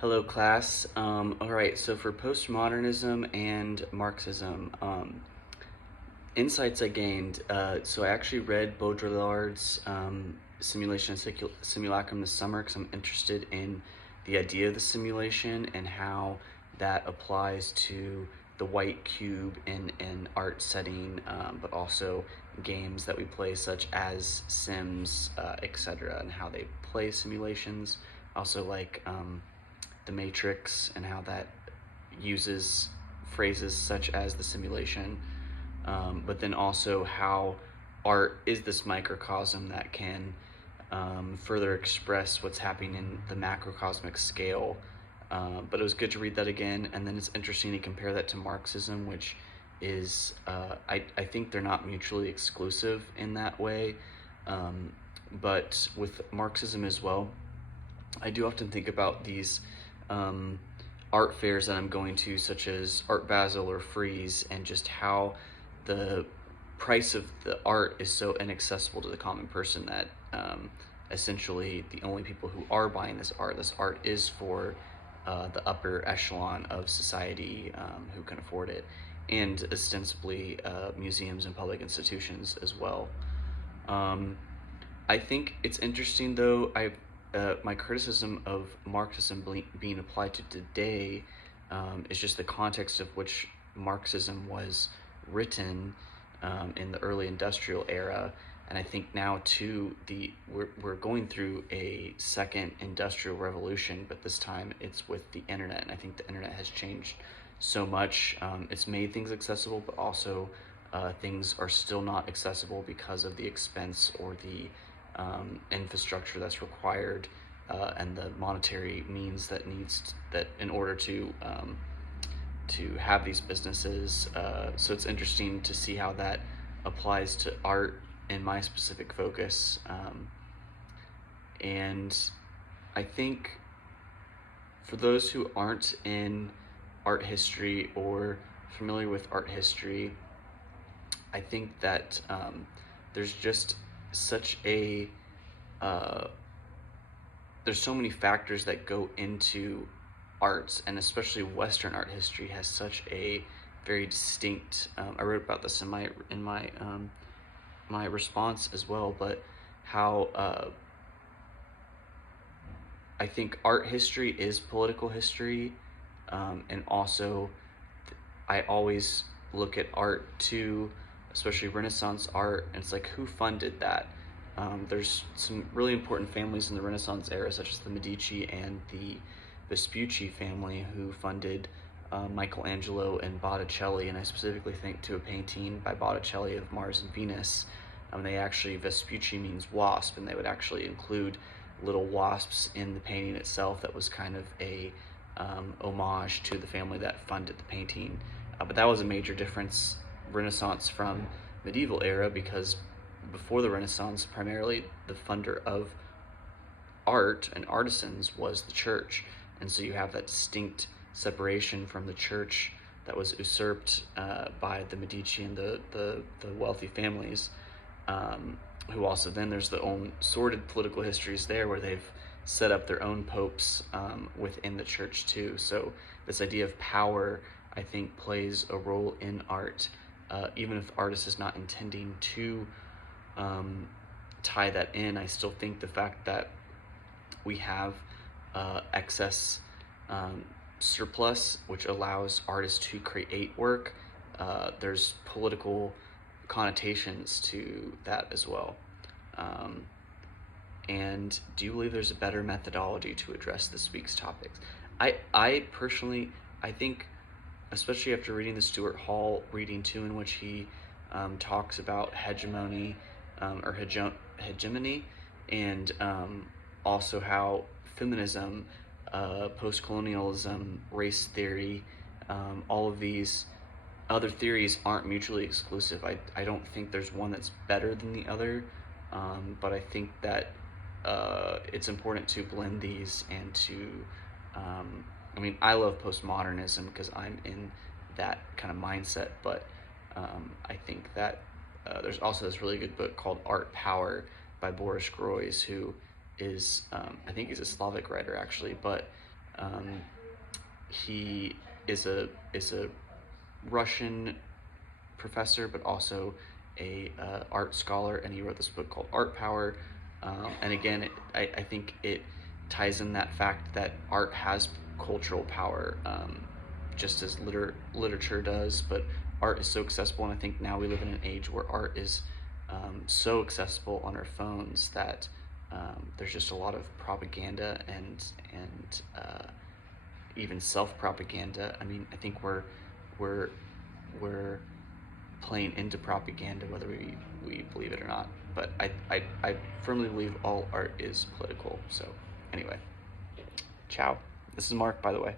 Hello, class. All right, so for postmodernism and Marxism, insights I gained. So I actually read Baudrillard's Simulation and Simulacrum this summer because I'm interested in the idea of the simulation and how that applies to the white cube in an art setting, but also games that we play, such as Sims, etc., and how they play simulations. Also, like the Matrix and how that uses phrases such as the simulation, but then also how art is this microcosm that can further express what's happening in the macrocosmic scale. But it was good to read that again, and then it's interesting to compare that to Marxism, which is, I think they're not mutually exclusive in that way. But with Marxism as well, I do often think about these um, art fairs that I'm going to, such as Art Basel or Frieze, and just how the price of the art is so inaccessible to the common person that essentially the only people who are buying this art is for the upper echelon of society who can afford it, and ostensibly museums and public institutions as well. Um, I think it's interesting, though. My criticism of Marxism being applied to today is just the context of which Marxism was written in the early industrial era, and I think now too we're going through a second industrial revolution, but this time it's with the internet, and I think the internet has changed so much. It's made things accessible, but also things are still not accessible because of the expense or the infrastructure that's required, and the monetary means that in order to have these businesses. So it's interesting to see how that applies to art in my specific focus. And I think for those who aren't in art history or familiar with art history, I think that there's just such a uh, there's so many factors that go into arts, and especially Western art history has such a very distinct. I wrote about this in my response as well, but how I think art history is political history, and also I always look at art too, especially Renaissance art, and it's like, who funded that? There's some really important families in the Renaissance era, such as the Medici and the Vespucci family, who funded Michelangelo and Botticelli, and I specifically think to a painting by Botticelli of Mars and Venus. They actually, Vespucci means wasp, and they would actually include little wasps in the painting itself. That was kind of a homage to the family that funded the painting. But that was a major difference, Renaissance from medieval era, because before the Renaissance, primarily the funder of art and artisans was the church. And so you have that distinct separation from the church that was usurped by the Medici and the wealthy families, who also, then there's the own sordid political histories there where they've set up their own popes within the church too. So this idea of power, I think, plays a role in art, even if the artist is not intending to tie that in. I still think the fact that we have excess surplus, which allows artists to create work, there's political connotations to that as well. Um, and do you believe there's a better methodology to address this week's topics? I personally, I think, especially after reading the Stuart Hall reading too, in which he talks about hegemony, or hegemony, and also how feminism, post-colonialism, race theory, all of these other theories aren't mutually exclusive. I don't think there's one that's better than the other, but I think that it's important to blend these and to, I mean, I love postmodernism because I'm in that kind of mindset, but I think that there's also this really good book called Art Power by Boris Groys, who is, I think he's a Slavic writer actually, but Um, he is a Russian professor, but also a art scholar, and he wrote this book called Art Power. And again, I think it ties in that fact that art has cultural power, just as literature does. But art is so accessible, and I think now we live in an age where art is so accessible on our phones that there's just a lot of propaganda and even self propaganda. I mean, I think we're we're playing into propaganda, whether we believe it or not. But I firmly believe all art is political. So, anyway, ciao. This is Mark, by the way.